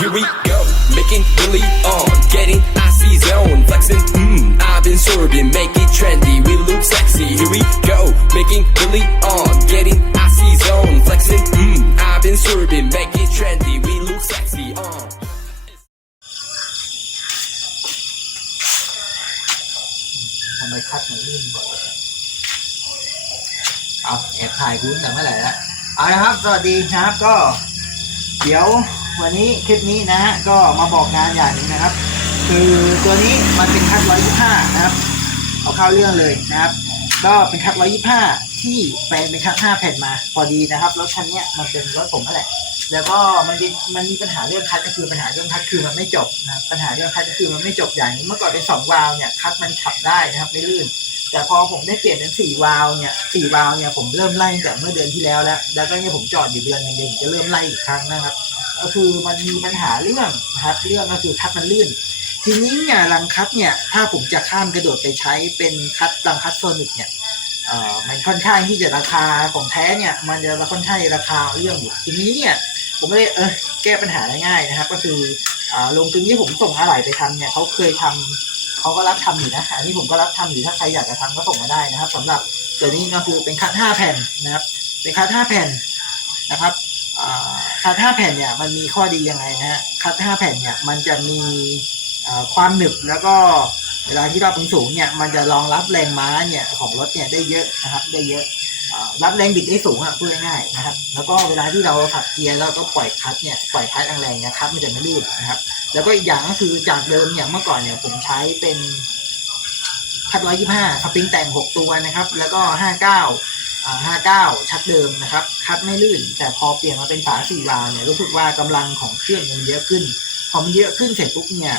Here we go, making Billy on, getting icy zone, flexing. Mmm, I've been sorbing, make it trendy. We look sexy. Here we go, making Billy on, getting icy zone, flexing. Mmm, I've been sorbing, make it trendy. We look sexy. Uh. ทำไมคัดมันลื่นบ่อยเอาแอบถ่ายคุณแต่เมื่อไหร่ละเอาละครับ สวัสดีนะครับก็ เดี๋ยว วันนี้คลิปนี้นะฮะก็มาบอกงานอย่างหนึงนะครับ คือตัวนี้มันเป็นคัดร้อยยี่ห้านะครับ เอาเข้าเรื่องเลยนะครับ ก็เป็นคัดร้อยยี่ห้าที่แปลงเป็นคัดห้าแผ่นมาพอดีนะครับรถคันเนี้ยมันเป็นรถผมนั่นแหละ แล้วก็มันมันมีปัญหาเรื่องคัดก็คือปัญหาเรื่องคัดคือมันไม่จบนะปัญหาเรื่องคัดก็คือมันไม่จบอย่างนี้เมื่อก่อนเป็นสองวาล์วเนี่ยคัดมันขับได้นะครับไม่ลื่นแต่พอผมได้เปลี่ยนเป็นสี่วาล์วเนี่ยสี่วาล์วเนี่ยผมเริ่มไล่ตั้งแต่เมื่อเดือนที่แล้วแล้ว แล้วก็เนี่ยผมจอดอยู่เดือนหนึงเดี๋ยวผมจะเริ่มไล่อีกครั้งนะครับ ก็คือมันมีปัญหาเรื่องนะครับ เรื่องก็คือคัดมันลื่น ทีนี้เนี่ยรังคัดเนี่ยถ้าผมจะข้ามกระโดดไปใช้เป็นคัดรังคัดโซนิกเนี่ยมันค่อนข้างที่จะราคาของแท้เนี่ยมันจะค่อนข้างราคาเรื่องอยู่ทีนี้เนี่ยผมก็เลยเออแก้ปัญหาได้ง่ายนะครับ ก็คืออลงทุนที่ผมส่งอะไหล่ไปทำเนี่ยเขาเคยทำเขาก็รับทำอยู่นะอันนี้ผมก็รับทำอยู่ถ้าใครอยากจะทำก็ส่งมาได้นะครับสำหรับตัวนี้ก็คือเป็นคัด5แผ่นนะครับ เป็นคัด5แผ่นนะครับ คัด5แผ่นเนี่ยมันมีข้อดียังไงนะฮะคัด5แผ่นเนี่ยมันจะมีความหนึบแล้วก็เวลาที่เราเป็นสูงเนี่ยมันจะรองรับแรงม้าเนี่ยของรถเนี่ยได้เยอะนะครับได้เยอะรับแรงบิดได้สูงอะพูดง่ายๆนะครับ แล้วก็เวลาที่เราขับเกียร์แล้วก็ปล่อยคลัตช์เนี่ยปล่อยคลัตช์แรงๆเนี่ยคลัตช์มันจะไม่ลื่นนะครับ แล้วก็อีกอย่างก็คือจากเดิมอย่างเมื่อก่อนเนี่ยผมใช้เป็นคัดร้อยยี่ห้าสปริงแต่งหกตัวนะครับ แล้วก็ห้าเก้า ห้าเก้าชัดเดิมนะครับ คัดไม่ลื่น แต่พอเปลี่ยนมาเป็นฝาสี่วาล์วเนี่ยรู้สึกว่ากำลังของเครื่องมันเยอะขึ้น พอมันเยอะขึ้นเสร็จปุ๊บเนี่ย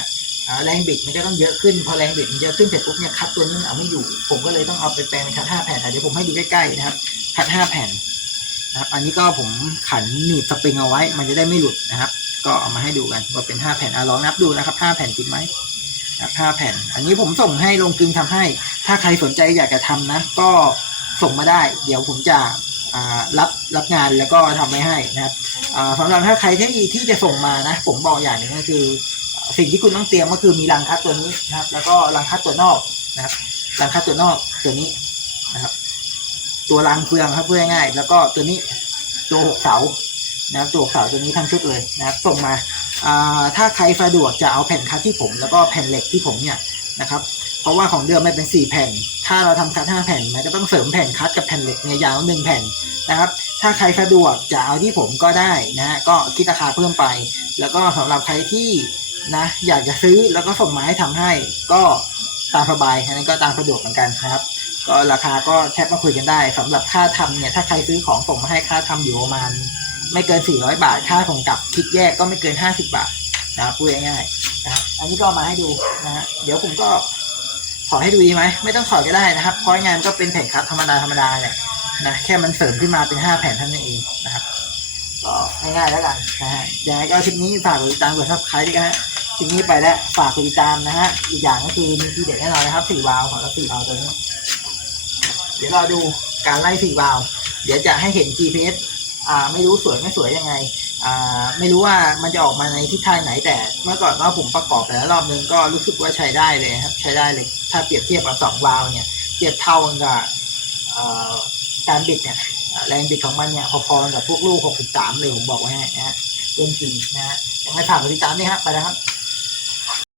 แรงบิดมันจะต้องเยอะขึ้น พอแรงบิดมันเยอะขึ้นเสร็จปุ๊บเนี่ยคัดตัวนี้มันเอาไม่อยู่ ผมก็เลยต้องเอาไปแปลงเป็นคัดห้าแผ่นเดี๋ยวผมให้ดูใกล้ๆนะครับ คัดห้าแผ่นนะครับ อันนี้ก็ผมขันหนีบสปริงเอาไว้ มันจะได้ไม่หลุดนะครับ ก็เอามาให้ดูกันว่าเป็นห้าแผ่นอะลองนับดูนะครับห้าแผ่นจริงไหมห้าแผ่น อันนี้ผมส่งให้ลงกลึงทำให้ ถ้าใครสนใจอยากจะทำนะ ก็ ส่งมาได้ เดี๋ยวผมจะรับรับงานแล้วก็ทำไว้ให้นะครับสำหรับถ้าใครที่ที่จะส่งมานะ ผมบอกอย่างหนึ่งก็คือ สิ่งที่คุณต้องเตรียมก็คือมีรังคัดตัวนี้นะครับ แล้วก็รังคัดตัวนอกนะครับรังคัดตัวนอกตัวนี้นะครับ ตัวรังเฟืองครับพูดง่าย แล้วก็ตัวนี้ตัวหกเสานะครับตัวเสาตัวนี้ทั้งชุดเลยนะครับส่งมาอ่าถ้าใครสะดวกจะเอาแผ่นคัดที่ผม แล้วก็แผ่นเหล็กที่ผมเนี่ยนะครับ เพราะว่าของเดิมมันเป็นสี่แผ่น ถ้าเราทำคัดห้าแผ่น มันก็ต้องเสริมแผ่นคัดกับแผ่นเหล็กเนี่ยยาวหนึ่งแผ่นนะครับ ถ้าใครสะดวกจะเอาที่ผมก็ได้นะฮะก็คิดราคาเพิ่มไป แล้วก็สำหรับใครที่นะอยากจะซื้อแล้วก็ส่งมาให้ทำให้ก็ตามสบายอันนั้นก็ตามสะดวกเหมือนกันครับ ก็ราคาก็แชทมาคุยกันได้สำหรับค่าทำเนี่ยถ้าใครซื้อของส่งมาให้ค่าทำอยู่ประมาณไม่เกิน 400 บาท ค่าส่งกลับคิดแยกก็ไม่เกิน 50 บาทนะพูดง่ายๆนะอันนี้ก็มาให้ดูนะฮะเดี๋ยวผมก็ อให้ดูดีไหมไม่ต้องถอดก็ได้นะครับเพราะงานก็เป็นแผ่นคัดธรรมดาธรรมดาเนี่ยนะแค่มันเสริมขึ้นมาเป็น5แผ่นเท่านั้นเองนะครับก็ง่ายๆแล้วกันนะฮะยังไงก็คลิปนี้ฝากกดติดตามกดซับสไครต์ด้วยนะฮะคลิปนี้ไปแล้วฝากกดติดตามนะฮะอีกอย่างก็คือมีทีเด็ดแน่นอนนะครับสี่วาล์วของเราสี่วาล์วตัวนี้เดี๋ยวเรอดูการไล่สี่วาล์วเดี๋ยวจะให้เห็น GPS อ่าไม่รู้สวยไม่สวยยังไง ไม่รู้ว่ามันจะออกมาในทิศทางไหนแต่ เมื่อก่อนก็ผมประกอบไปแล้วรอบนึงก็รู้สึกว่าใช้ได้เลยครับ ใช้ได้เลย ถ้าเปรียบเทียบกับสองวาล์วเนี่ยเทียบเท่ากันกับการบิดเนี่ยแรงบิดของมันเนี่ยพอๆกับพวกลูก 63 เลยผมบอกไว้ให้นะฮะเรื่องจริงนะฮะยังไงฝากติดตามนี่ฮะไปนะครับ